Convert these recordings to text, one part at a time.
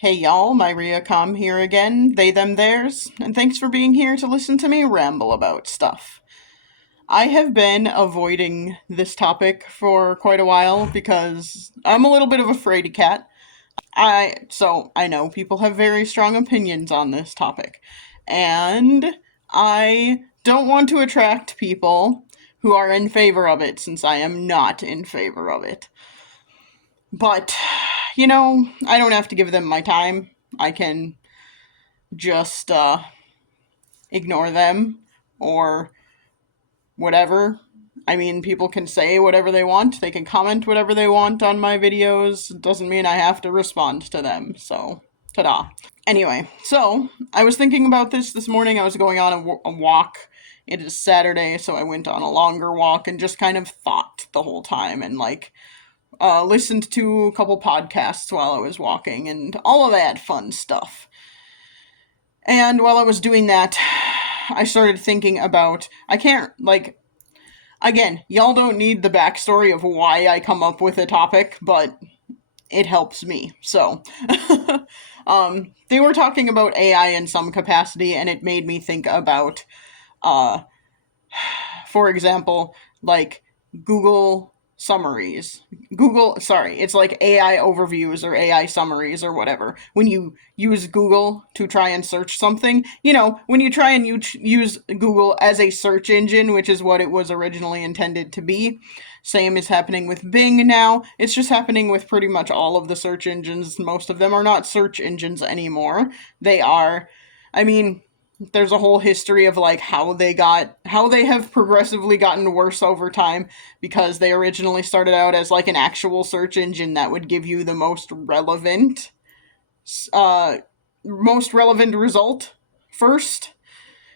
Hey y'all, Myriacom here again, they them theirs, and thanks for being here to listen to me ramble about stuff. I have been avoiding this topic for quite a while because I'm a little bit of a fraidy cat. I know people have very strong opinions on this topic, and I don't want to attract people who are in favor of it since I am not in favor of it. But, I don't have to give them my time. I can just ignore them or whatever. I mean, people can say whatever they want. They can comment whatever they want on my videos. It doesn't mean I have to respond to them. So, ta-da. Anyway, so I was thinking about this morning. I was going on a walk. It is Saturday, so I went on a longer walk and just kind of thought the whole time and listened to a couple podcasts while I was walking and all of that fun stuff. And while I was doing that, I started thinking about, again, y'all don't need the backstory of why I come up with a topic, but it helps me. So, they were talking about AI in some capacity, and it made me think about, for example, like Google summaries. It's like AI overviews or AI summaries or whatever. When you use Google to try and search something, when you try and use Google as a search engine, which is what it was originally intended to be. Same is happening with Bing now. It's just happening with pretty much all of the search engines. Most of them are not search engines anymore. They are, I mean, there's a whole history of how they have progressively gotten worse over time because they originally started out as an actual search engine that would give you the uh most relevant result first,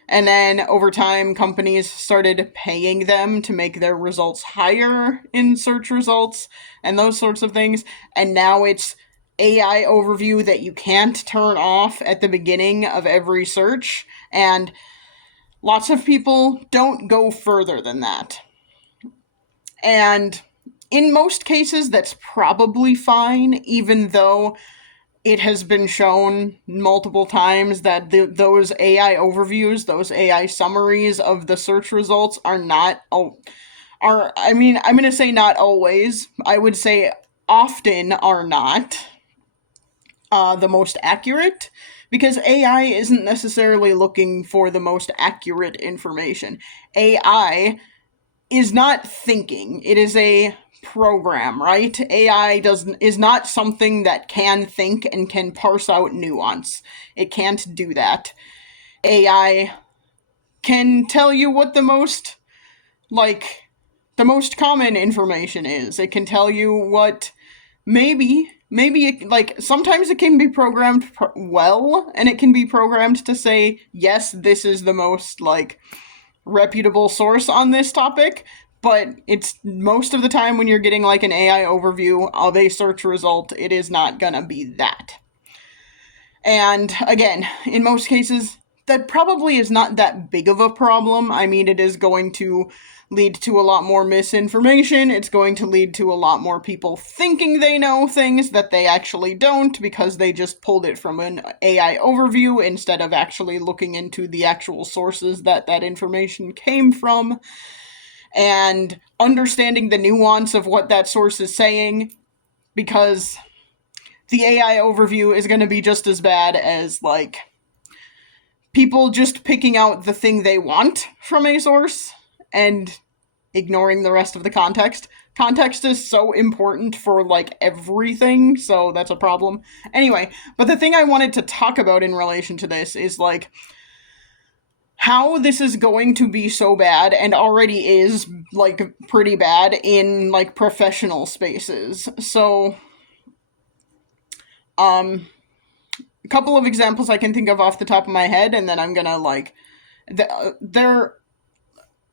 and then over time companies started paying them to make their results higher in search results and those sorts of things, and now it's AI overview that you can't turn off at the beginning of every search, and lots of people don't go further than that. And in most cases, that's probably fine, even though it has been shown multiple times that those AI overviews, those AI summaries of the search results I'm going to say not always, I would say often are not the most accurate, because AI isn't necessarily looking for the most accurate information. AI is not thinking. It is a program, right? AI is not something that can think and can parse out nuance. It can't do that. AI can tell you what the most common information is. It can tell you what maybe sometimes it can be programmed well, and it can be programmed to say, yes, this is the most reputable source on this topic, but it's most of the time when you're getting an AI overview of a search result, it is not gonna be that. And again, in most cases, that probably is not that big of a problem. I mean, it is going to lead to a lot more misinformation. It's going to lead to a lot more people thinking they know things that they actually don't because they just pulled it from an AI overview instead of actually looking into the actual sources that information came from and understanding the nuance of what that source is saying, because the AI overview is going to be just as bad as people just picking out the thing they want from a source and ignoring the rest of the context. Context is so important for everything, so that's a problem. Anyway, but the thing I wanted to talk about in relation to this is how this is going to be so bad, and already is pretty bad in professional spaces. So a couple of examples I can think of off the top of my head, and then I'm gonna they're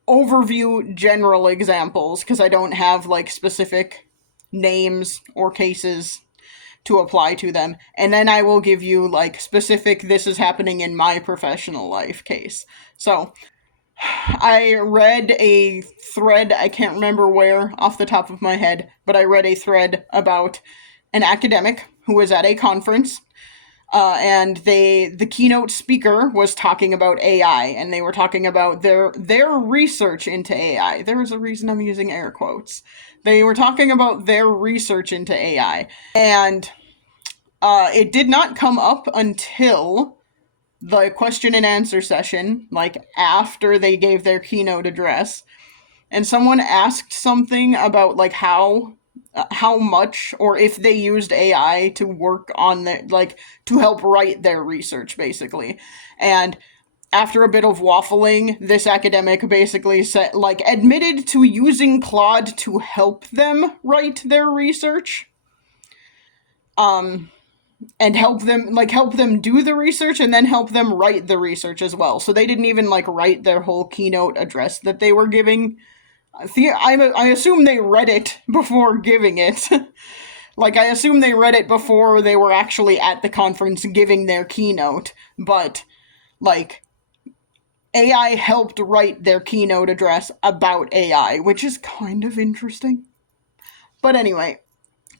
overview general examples because I don't have specific names or cases to apply to them, and then I will give you specific this is happening in my professional life case. So I read a thread, I can't remember where off the top of my head, but I read a thread about an academic who was at a conference and the keynote speaker was talking about AI, and they were talking about their research into AI. There is a reason I'm using air quotes. They were talking about their research into AI, and it did not come up until the question and answer session, like after they gave their keynote address, and someone asked something about like how much or if they used AI to work on their like to help write their research basically. And after a bit of waffling, this academic basically said like admitted to using Claude to help them write their research. And help them do the research and then help them write the research as well. So they didn't even like write their whole keynote address that they were giving. I assume they read it before giving it. Like, I assume they read it before they were actually at the conference giving their keynote, but, like, AI helped write their keynote address about AI, which is kind of interesting. But anyway,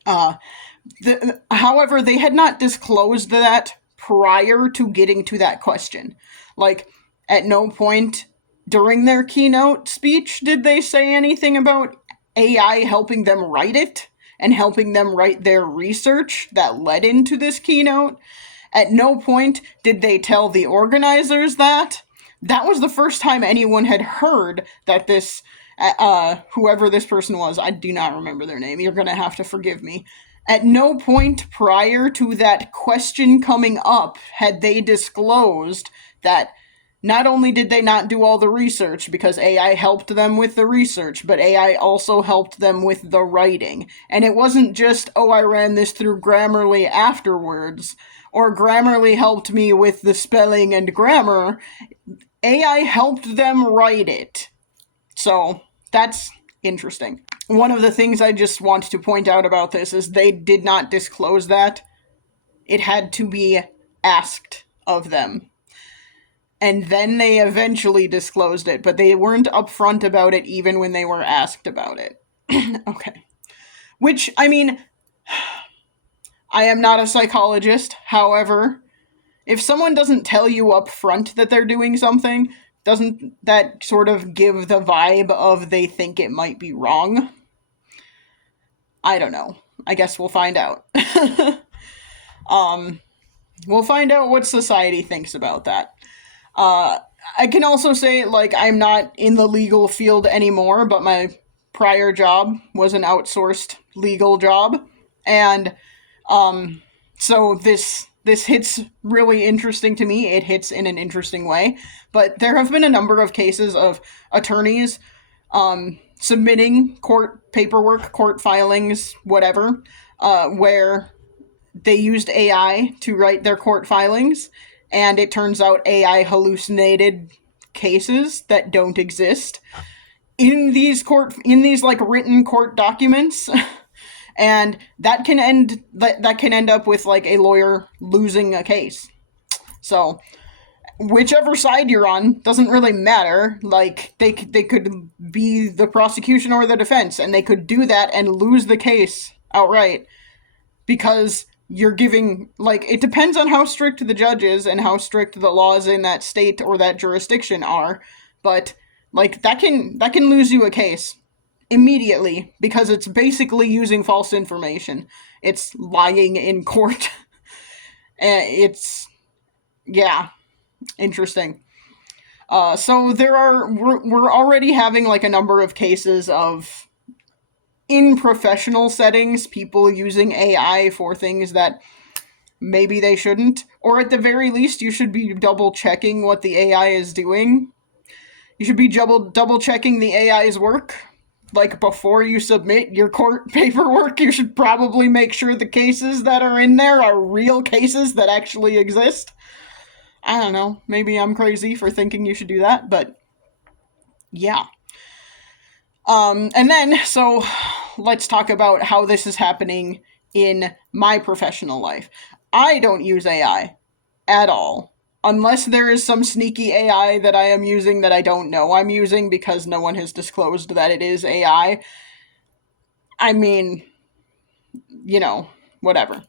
however, they had not disclosed that prior to getting to that question. Like, at no point during their keynote speech did they say anything about AI helping them write it and helping them write their research that led into this keynote. At no point did they tell the organizers that. That was the first time anyone had heard that this, whoever this person was, I do not remember their name, you're gonna have to forgive me. At no point prior to that question coming up had they disclosed that not only did they not do all the research because AI helped them with the research, but AI also helped them with the writing. And it wasn't just, oh, I ran this through Grammarly afterwards, or Grammarly helped me with the spelling and grammar. AI helped them write it. So that's interesting. One of the things I just want to point out about this is they did not disclose that. It had to be asked of them. And then they eventually disclosed it, but they weren't upfront about it even when they were asked about it. Okay. Which, I mean, I am not a psychologist. However, if someone doesn't tell you up front that they're doing something, doesn't that sort of give the vibe of they think it might be wrong? I don't know. I guess we'll find out. We'll find out what society thinks about that. I can also say, like, I'm not in the legal field anymore, but my prior job was an outsourced legal job. And so this hits really interesting to me. It hits in an interesting way. But there have been a number of cases of attorneys submitting court paperwork, court filings, whatever, where they used AI to write their court filings, and it turns out AI hallucinated cases that don't exist in these like written court documents. And that can end up with like a lawyer losing a case. So whichever side you're on doesn't really matter. Like they could be the prosecution or the defense, and they could do that and lose the case outright because you're giving, like, it depends on how strict the judge is and how strict the laws in that state or that jurisdiction are, but like that can lose you a case immediately because it's basically using false information. It's lying in court. It's, yeah, interesting. So we're already having like a number of cases of, in professional settings, people using AI for things that maybe they shouldn't, or at the very least you should be double checking what the AI is doing. You should be double checking the AI's work. Like, before you submit your court paperwork, you should probably make sure the cases that are in there are real cases that actually exist. I don't know, maybe I'm crazy for thinking you should do that, but yeah. And then, so let's talk about how this is happening in my professional life. I don't use AI at all, unless there is some sneaky AI that I am using that I don't know I'm using because no one has disclosed that it is AI. I mean, whatever.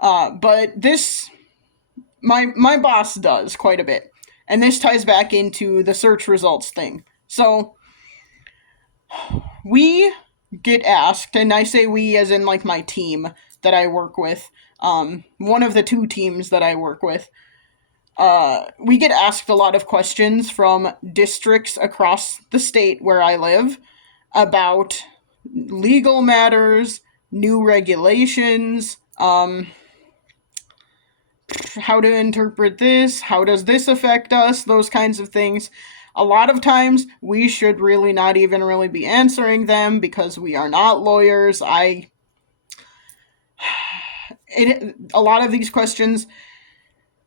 But this my boss does quite a bit. And this ties back into the search results thing. So we get asked, and I say we as in like my team that I work with, one of the two teams that I work with, we get asked a lot of questions from districts across the state where I live about legal matters, new regulations, how to interpret this, how does this affect us, those kinds of things. A lot of times we should really not even really be answering them because we are not lawyers. A lot of these questions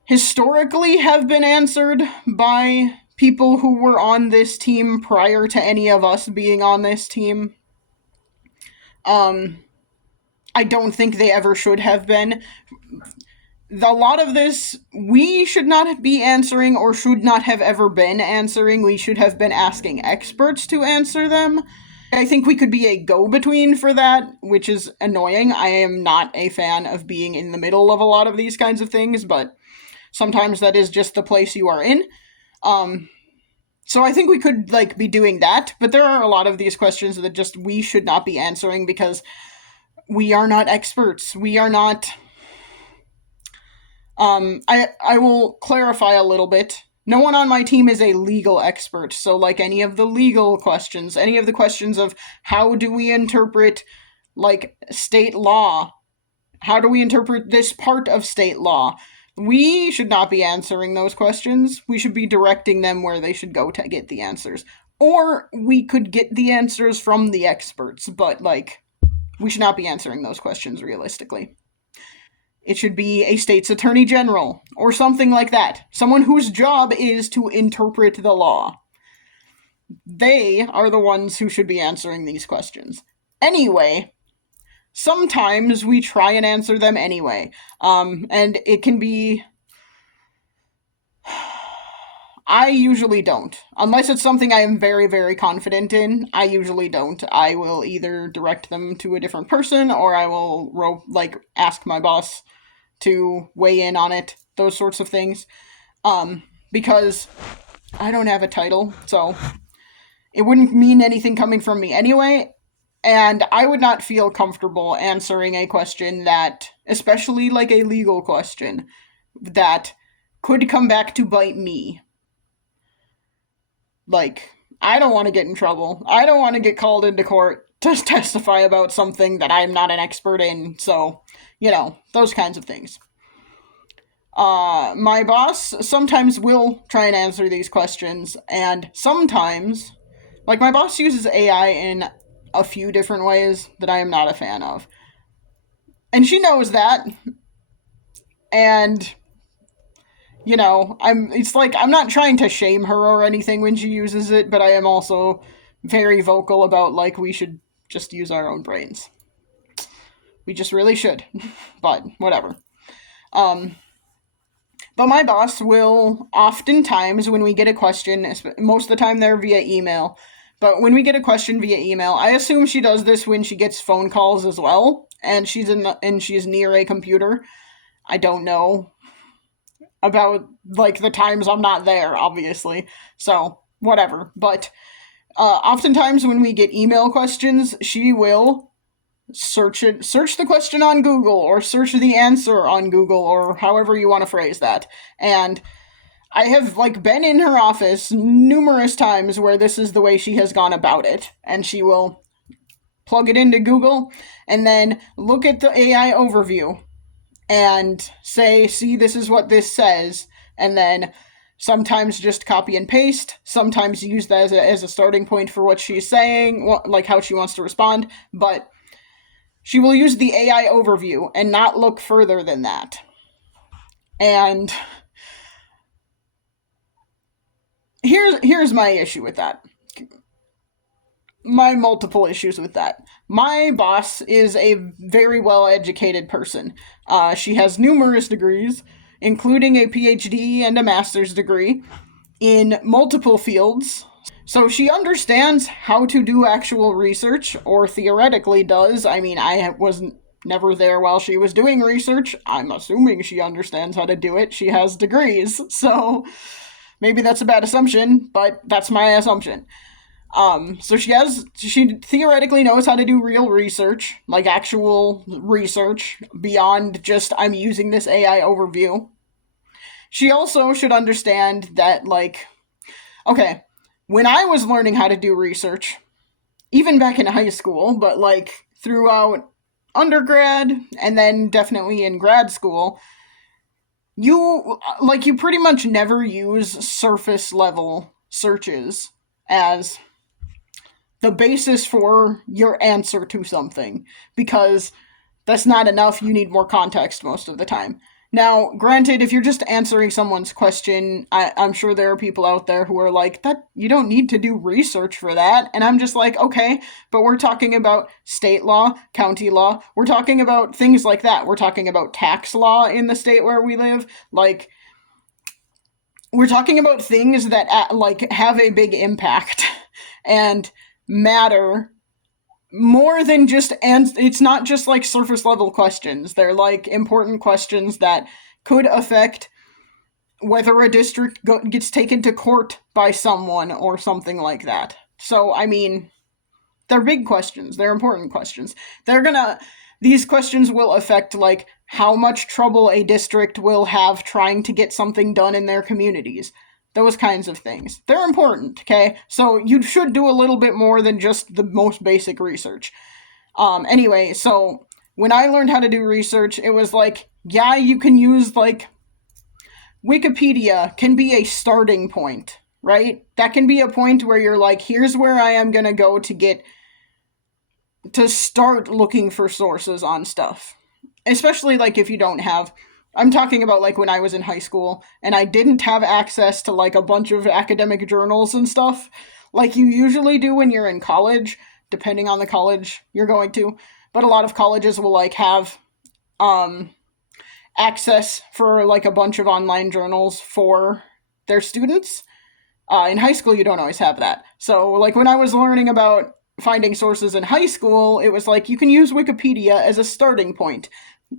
historically have been answered by people who were on this team prior to any of us being on this team. I don't think they ever should have been. A lot of this we should not be answering or should not have ever been answering. We should have been asking experts to answer them. I think we could be a go-between for that, which is annoying. I am not a fan of being in the middle of a lot of these kinds of things, but sometimes that is just the place you are in. So I think we could like be doing that, but there are a lot of these questions that just we should not be answering because we are not experts. We are not. I will clarify a little bit. No one on my team is a legal expert, so like any of the legal questions, any of the questions of how do we interpret like state law, how do we interpret this part of state law, we should not be answering those questions. We should be directing them where they should go to get the answers. Or we could get the answers from the experts, but like we should not be answering those questions realistically. It should be a state's attorney general or something like that. Someone whose job is to interpret the law. They are the ones who should be answering these questions. Anyway, sometimes we try and answer them anyway. And it can be. I usually don't. Unless it's something I am very, very confident in, I usually don't. I will either direct them to a different person or I will ask my boss to weigh in on it, those sorts of things. Because I don't have a title, so it wouldn't mean anything coming from me anyway. And I would not feel comfortable answering a question that, especially like a legal question, that could come back to bite me. Like, I don't want to get in trouble. I don't want to get called into court to testify about something that I'm not an expert in. So, those kinds of things. My boss sometimes will try and answer these questions, and sometimes, like, my boss uses AI in a few different ways that I am not a fan of. And she knows that. And I'm not trying to shame her or anything when she uses it, but I am also very vocal about like we should just use our own brains. We just really should. But whatever. But my boss will oftentimes, when we get a question, most of the time they're via email, but when we get a question via email, I assume she does this when she gets phone calls as well, and she's near a computer. I don't know about like the times I'm not there, obviously. So whatever. But oftentimes when we get email questions, she will search the question on Google or search the answer on Google or however you want to phrase that. And I have like been in her office numerous times where this is the way she has gone about it, and she will plug it into Google and then look at the AI overview and say, see, this is what this says, and then sometimes just copy and paste, sometimes use that as a starting point for what she's saying, like how she wants to respond, but she will use the AI overview and not look further than that. And here's my issue with that. My multiple issues with that. My boss is a very well-educated person. She has numerous degrees, including a PhD and a master's degree in multiple fields. So she understands how to do actual research, or theoretically does. I mean, I never there while she was doing research. I'm assuming she understands how to do it. She has degrees, so maybe that's a bad assumption, but that's my assumption. So she theoretically knows how to do real research, like actual research, beyond just I'm using this AI overview. She also should understand that, like, okay, when I was learning how to do research, even back in high school, but like throughout undergrad and then definitely in grad school, you pretty much never use surface level searches as the basis for your answer to something, because that's not enough. You need more context most of the time. Now, granted, if you're just answering someone's question, I'm sure there are people out there who are like, that you don't need to do research for that. And I'm just like, okay, but we're talking about state law, county law. We're talking about things like that. We're talking about tax law in the state where we live. Like, we're talking about things that like have a big impact and matter more than just, and it's not just like surface level questions. They're like important questions that could affect whether a district gets taken to court by someone or something like that. So, I mean, they're big questions. They're important questions. These questions will affect like how much trouble a district will have trying to get something done in their communities. Those kinds of things. They're important, okay? So you should do a little bit more than just the most basic research. Anyway, so when I learned how to do research, it was like, yeah, you can use, like, Wikipedia can be a starting point, right? That can be a point where you're like, here's where I am gonna go to start looking for sources on stuff. Especially, like, if you don't have... I'm talking about, like, when I was in high school, and I didn't have access to, like, a bunch of academic journals and stuff, like you usually do when you're in college, depending on the college you're going to. But a lot of colleges will, like, have, access for, like, a bunch of online journals for their students. In high school, you don't always have that. So, like, when I was learning about finding sources in high school, it was like, you can use Wikipedia as a starting point,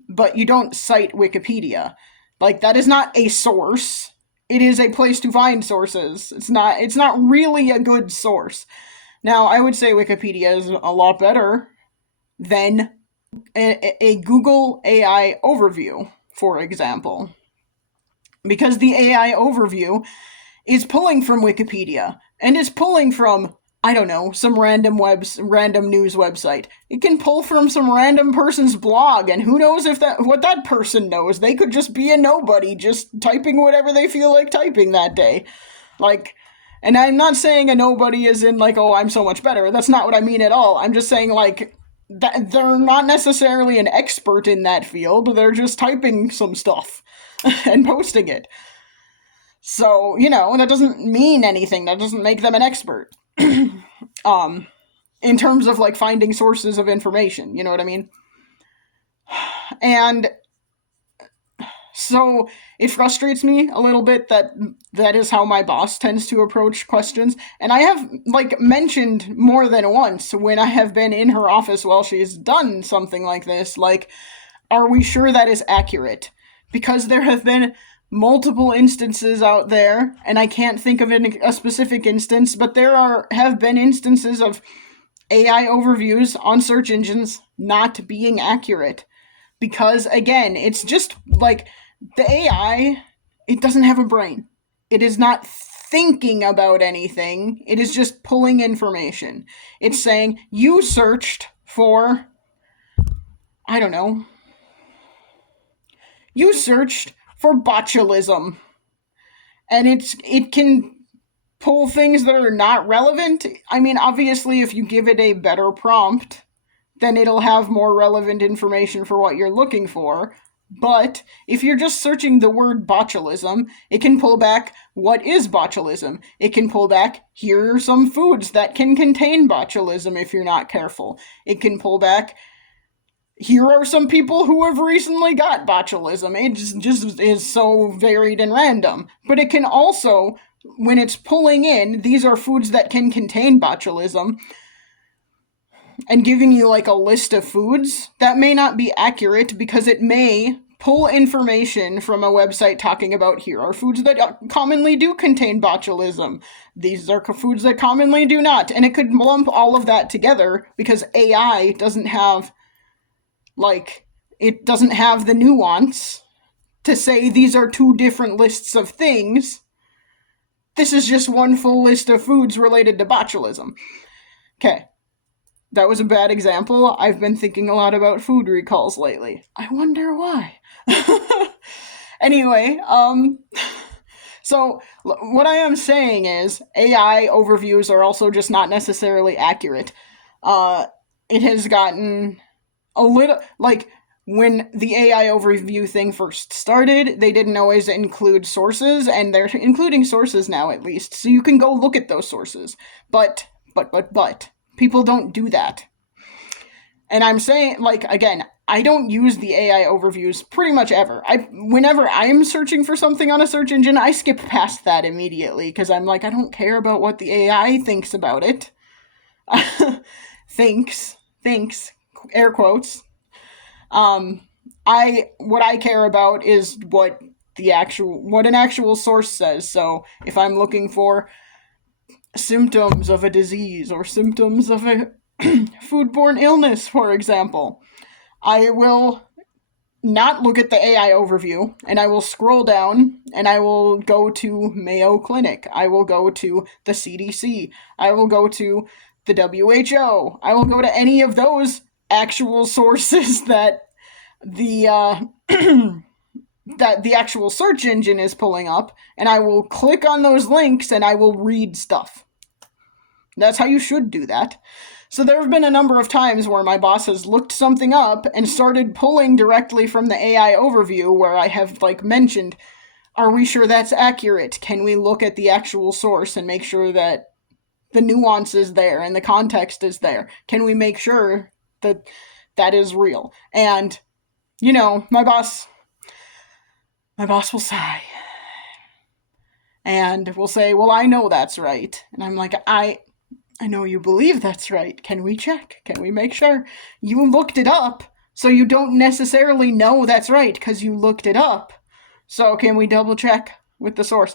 but you don't cite Wikipedia. Like, that is not a source. It is a place to find sources. It's not really a good source. Now, I would say Wikipedia is a lot better than a Google AI overview, for example. Because the AI overview is pulling from Wikipedia, and is pulling from, I don't know, some random news website. It can pull from some random person's blog, and who knows what that person knows. They could just be a nobody, just typing whatever they feel like typing that day. Like, and I'm not saying a nobody is in like, oh, I'm so much better. That's not what I mean at all. I'm just saying, like, that they're not necessarily an expert in that field. They're just typing some stuff and posting it. So, that doesn't mean anything. That doesn't make them an expert. In terms of, like, finding sources of information, you know what I mean? And so it frustrates me a little bit that is how my boss tends to approach questions. And I have, like, mentioned more than once when I have been in her office while she's done something like this, like, are we sure that is accurate? Because there have been multiple instances out there, and I can't think of a specific instance, but there have been instances of AI overviews on search engines not being accurate. Because, again, it's just, like, the AI, it doesn't have a brain. It is not thinking about anything. It is just pulling information. It's saying, you searched for, I don't know, you searched for botulism. And it can pull things that are not relevant. I mean, obviously, if you give it a better prompt, then it'll have more relevant information for what you're looking for. But if you're just searching the word botulism, it can pull back, what is botulism? It can pull back, here are some foods that can contain botulism if you're not careful. It can pull back, here are some people who have recently got botulism. It just is so varied and random. But it can also, when it's pulling in, these are foods that can contain botulism, and giving you like a list of foods, that may not be accurate because it may pull information from a website talking about here are foods that commonly do contain botulism. These are foods that commonly do not. And it could lump all of that together because AI doesn't have, like, it doesn't have the nuance to say these are two different lists of things. This is just one full list of foods related to botulism. Okay. That was a bad example. I've been thinking a lot about food recalls lately. I wonder why. Anyway, so what I am saying is AI overviews are also just not necessarily accurate. It has gotten a little, like, when the AI overview thing first started, they didn't always include sources, and they're including sources now at least, so you can go look at those sources. But, people don't do that. And I'm saying, like, again, I don't use the AI overviews pretty much ever. Whenever I'm searching for something on a search engine, I skip past that immediately, because I'm like, I don't care about what the AI thinks about it. Thinks, air quotes. What I care about is what an actual source says. So if I'm looking for symptoms of a disease or symptoms of a foodborne illness, for example, I will not look at the AI overview, and I will scroll down, and I will go to Mayo Clinic. I will go to the CDC. I will go to the WHO. I will go to any of those actual sources that the that the actual search engine is pulling up, and I will click on those links, and I will read stuff. That's how you should do that. So there have been a number of times where my boss has looked something up and started pulling directly from the AI overview where I have, like, mentioned, are we sure that's accurate? Can we look at the actual source and make sure that the nuance is there and the context is there? Can we make sure that that is real? And, you know, my boss will sigh. And will say, well, I know that's right. And I'm like, I know you believe that's right. Can we check? Can we make sure? You looked it up, so you don't necessarily know that's right because you looked it up. So can we double check with the source?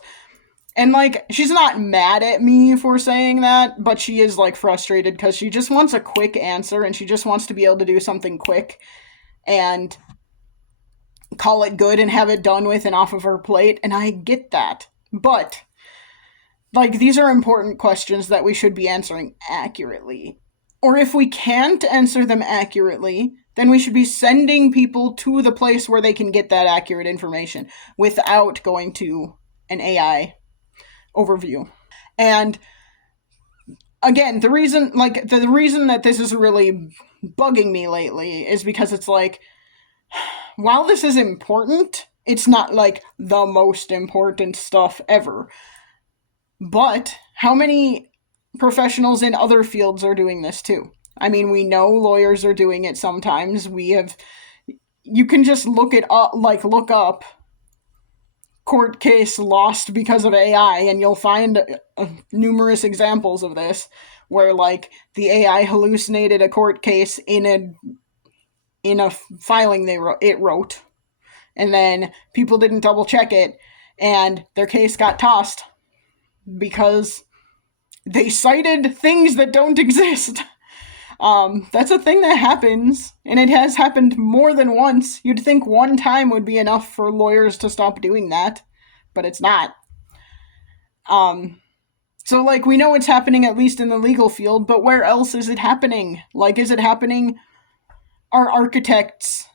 And, like, she's not mad at me for saying that, but she is, like, frustrated because she just wants a quick answer and she just wants to be able to do something quick and call it good and have it done with and off of her plate. And I get that. But, like, these are important questions that we should be answering accurately. Or if we can't answer them accurately, then we should be sending people to the place where they can get that accurate information without going to an AI overview. And again, the reason that this is really bugging me lately is because it's like, while this is important, it's not, like, the most important stuff ever. But how many professionals in other fields are doing this too? I mean, we know lawyers are doing it sometimes. You can just look up court case lost because of AI, and you'll find numerous examples of this where, like, the AI hallucinated a court case in a filing it wrote, and then people didn't double check it, and their case got tossed because they cited things that don't exist. That's a thing that happens, and it has happened more than once. You'd think one time would be enough for lawyers to stop doing that, but it's not. So, like, we know it's happening at least in the legal field, but where else is it happening? Like, is it happening? Are architects...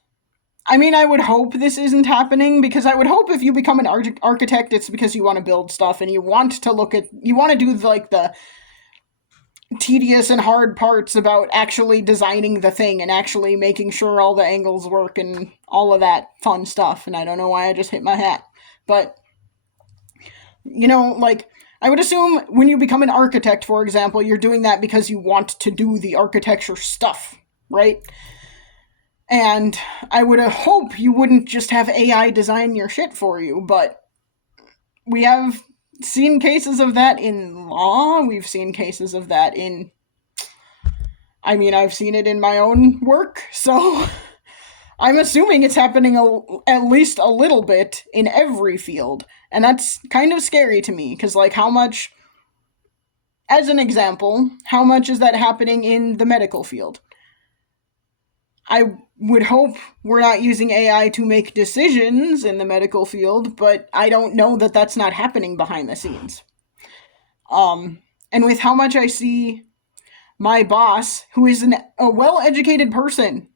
I mean, I would hope this isn't happening, because I would hope if you become an architect, it's because you want to build stuff and you want to do, like, the tedious and hard parts about actually designing the thing and actually making sure all the angles work and all of that fun stuff. And I don't know why I just hit my hat. But, you know, like, I would assume when you become an architect, for example, you're doing that because you want to do the architecture stuff, right? And I would hope you wouldn't just have AI design your shit for you, but we have seen cases of that in law. We've seen cases of that in I mean, I've seen it in my own work, so I'm assuming it's happening at least a little bit in every field. And that's kind of scary to me, because, like, how much, as an example, how much is that happening in the medical field? I would hope we're not using AI to make decisions in the medical field, but I don't know that that's not happening behind the scenes. And with how much I see my boss, who is a well-educated person,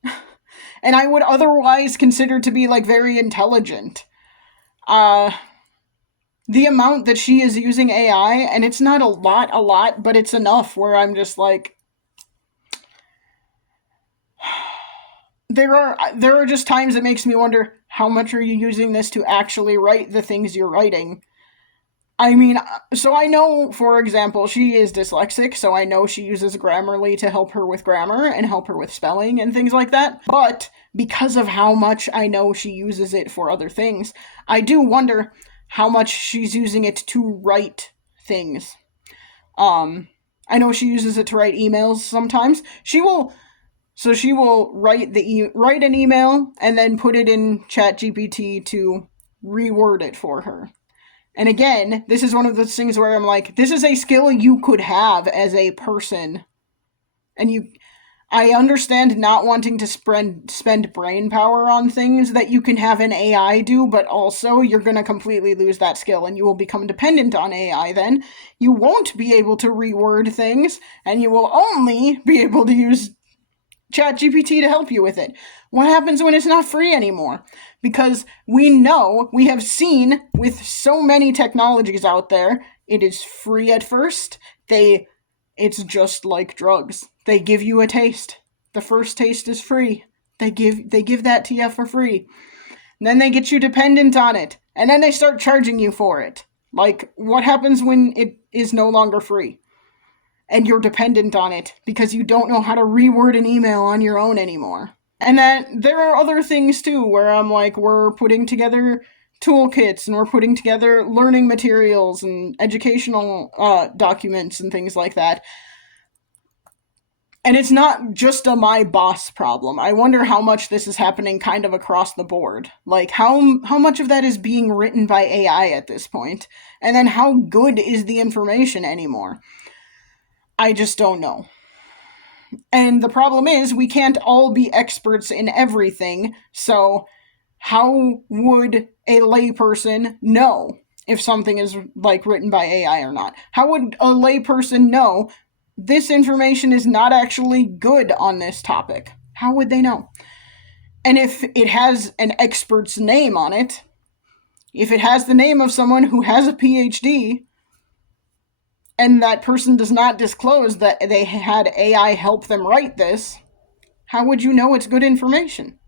and I would otherwise consider to be, like, very intelligent, uh, the amount that she is using AI, and it's not a lot, but it's enough where I'm just like, there are just times it makes me wonder, how much are you using this to actually write the things you're writing? I mean, so I know, for example, she is dyslexic, so I know she uses Grammarly to help her with grammar and help her with spelling and things like that. But because of how much I know she uses it for other things, I do wonder how much she's using it to write things. I know she uses it to write emails sometimes. She will write write an email and then put it in ChatGPT to reword it for her. And again, this is one of those things where I'm like, this is a skill you could have as a person. And I understand not wanting to spend brain power on things that you can have an AI do, but also you're going to completely lose that skill and you will become dependent on AI then. You won't be able to reword things, and you will only be able to use ChatGPT to help you with it. What happens when it's not free anymore? Because we have seen with so many technologies out there, it is free at first. It's just like drugs. They give you a taste. The first taste is free. They give that to you for free. And then they get you dependent on it. And then they start charging you for it. Like, what happens when it is no longer free? And you're dependent on it because you don't know how to reword an email on your own anymore. And then there are other things too where I'm like, we're putting together toolkits and we're putting together learning materials and educational documents and things like that. And it's not just a my boss problem. I wonder how much this is happening kind of across the board. Like, how much of that is being written by AI at this point? And then how good is the information anymore? I just don't know. And the problem is, we can't all be experts in everything, so how would a layperson know if something is, like, written by AI or not? How would a layperson know this information is not actually good on this topic? How would they know? And if it has an expert's name on it, if it has the name of someone who has a PhD, and that person does not disclose that they had AI help them write this, how would you know it's good information?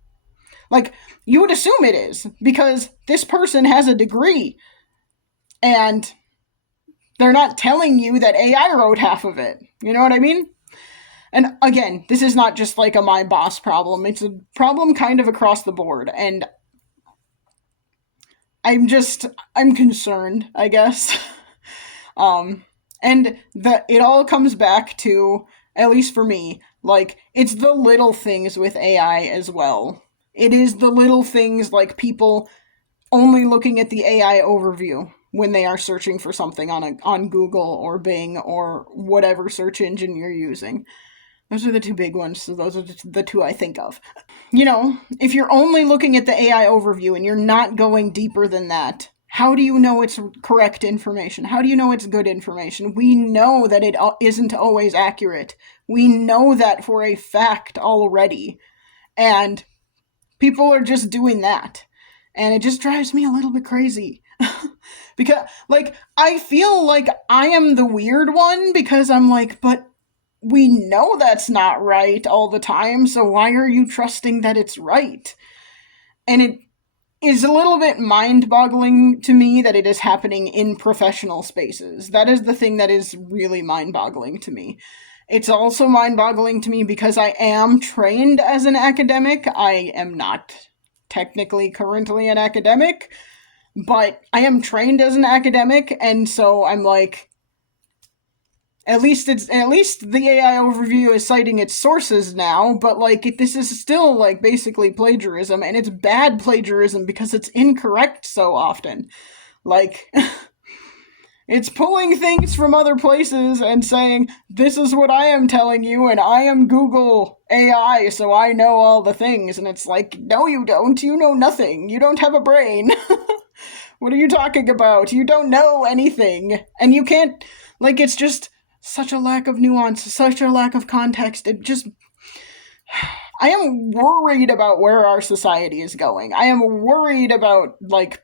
Like, you would assume it is, because this person has a degree, and they're not telling you that AI wrote half of it. You know what I mean? And again, this is not just like a my boss problem. It's a problem kind of across the board, and I'm concerned, I guess. And it all comes back to, at least for me, like, it's the little things with AI as well. It is the little things, like people only looking at the AI overview when they are searching for something on Google or Bing or whatever search engine you're using. Those are the two big ones, so those are the two I think of. You know, if you're only looking at the AI overview and you're not going deeper than that, how do you know it's correct information? How do you know it's good information? We know that it isn't always accurate. We know that for a fact already. And people are just doing that. And it just drives me a little bit crazy. Because, like, I feel like I am the weird one because I'm like, but we know that's not right all the time, so why are you trusting that it's right? And it is a little bit mind-boggling to me that it is happening in professional spaces. That is the thing that is really mind-boggling to me. It's also mind-boggling to me because I am trained as an academic. I am not technically currently an academic, but I am trained as an academic, and so I'm like, At least the AI overview is citing its sources now, but like this is still like basically plagiarism, and it's bad plagiarism because it's incorrect so often. Like it's pulling things from other places and saying, this is what I am telling you, and I am Google AI, so I know all the things. And it's like, no, you don't. You know nothing. You don't have a brain. What are you talking about? You don't know anything. And you can't, like, it's just such a lack of nuance, such a lack of context. It just, I am worried about where our society is going. I am worried about, like,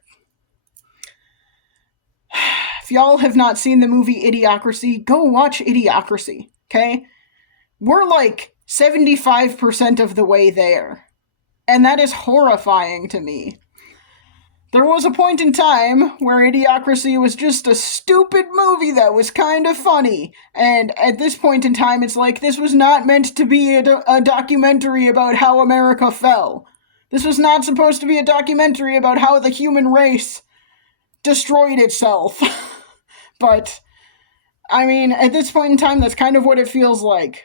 if y'all have not seen the movie Idiocracy, go watch Idiocracy, okay? We're like 75% of the way there. And that is horrifying to me. There was a point in time where Idiocracy was just a stupid movie that was kind of funny. And at this point in time, it's like, this was not meant to be a documentary about how America fell. This was not supposed to be a documentary about how the human race destroyed itself. But, I mean, at this point in time, that's kind of what it feels like.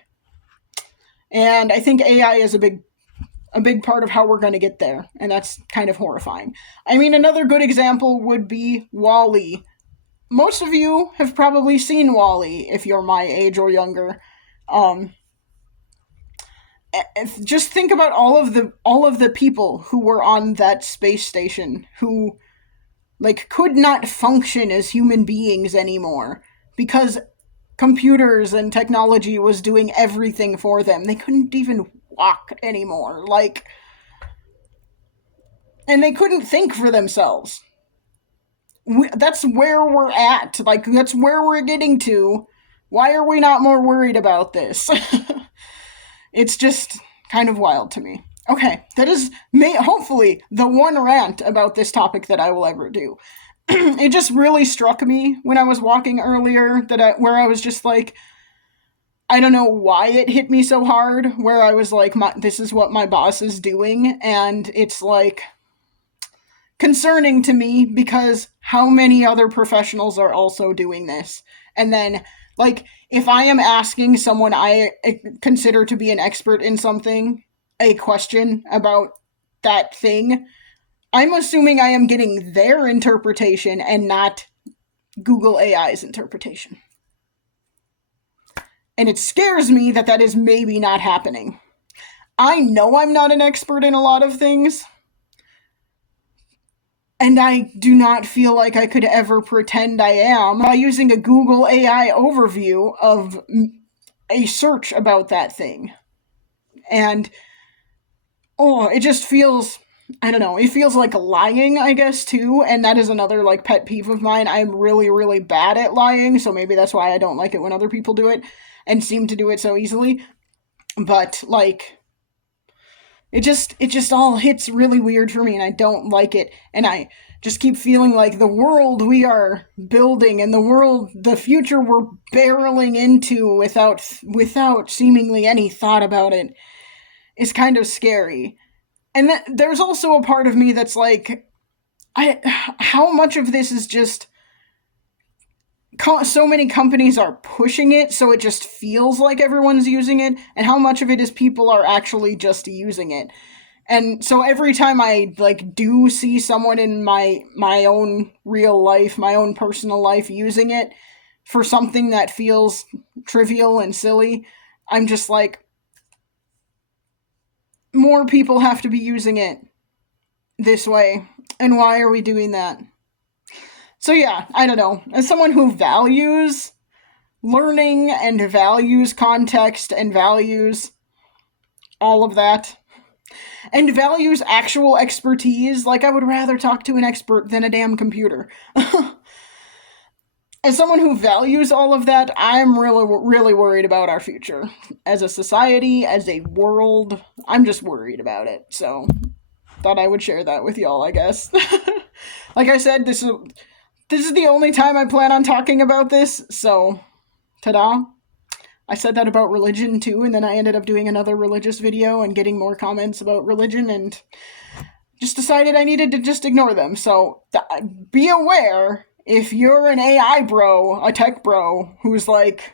And I think AI is a big part of how we're going to get there, and that's kind of horrifying. I mean, another good example would be WALL-E. Most of you have probably seen WALL-E if you're my age or younger. Just think about all of the people who were on that space station who like could not function as human beings anymore because computers and technology was doing everything for them. They couldn't even walk anymore. Like, and they couldn't think for themselves. That's where we're at. Like, that's where we're getting to. Why are we not more worried about this? It's just kind of wild to me. Okay, that is hopefully the one rant about this topic that I will ever do. It just really struck me when I was walking earlier where I was just like, I don't know why it hit me so hard, where I was like, this is what my boss is doing, and it's like concerning to me because how many other professionals are also doing this? And then, like, if I am asking someone I consider to be an expert in something a question about that thing, I'm assuming I am getting their interpretation and not Google AI's interpretation. And it scares me that that is maybe not happening. I know I'm not an expert in a lot of things, and I do not feel like I could ever pretend I am by using a Google AI overview of a search about that thing. And it just feels, I don't know, it feels like lying, I guess, too, and that is another, like, pet peeve of mine. I'm really, really bad at lying, so maybe that's why I don't like it when other people do it, and seem to do it so easily. But, like, it just all hits really weird for me, and I don't like it, and I just keep feeling like the world we are building and the future we're barreling into without seemingly any thought about it is kind of scary. And there's also a part of me that's like, how much of this is just so many companies are pushing it, so it just feels like everyone's using it, and how much of it is people are actually just using it. And so every time I, like, do see someone in my own real life, my own personal life using it for something that feels trivial and silly, I'm just like, more people have to be using it this way, and why are we doing that? So yeah, I don't know. As someone who values learning and values context and values all of that, and values actual expertise, like, I would rather talk to an expert than a damn computer. As someone who values all of that, I'm really, really worried about our future. As a society, as a world, I'm just worried about it. So, thought I would share that with y'all, I guess. Like I said, this is the only time I plan on talking about this, so, ta-da. I said that about religion, too, and then I ended up doing another religious video and getting more comments about religion, and just decided I needed to just ignore them. So, be aware, if you're an AI bro, a tech bro, who's like,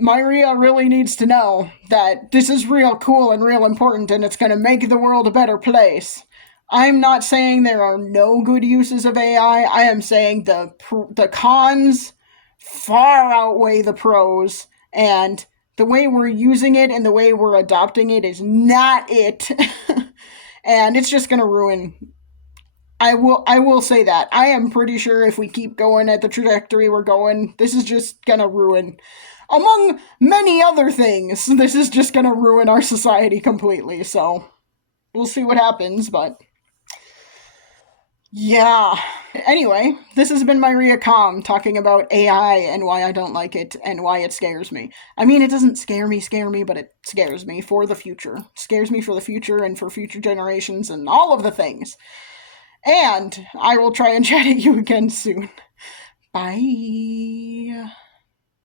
Myria really needs to know that this is real cool and real important and it's going to make the world a better place. I'm not saying there are no good uses of AI. I am saying the cons far outweigh the pros, and the way we're using it and the way we're adopting it is not it. And it's just going to ruin. I will say that. I am pretty sure if we keep going at the trajectory we're going, this is just going to ruin, among many other things, this is just going to ruin our society completely. So, we'll see what happens, but yeah. Anyway, this has been Myria Calm talking about AI and why I don't like it and why it scares me. I mean, it doesn't scare me, but it scares me for the future. It scares me for the future and for future generations and all of the things. And I will try and chat at you again soon. Bye.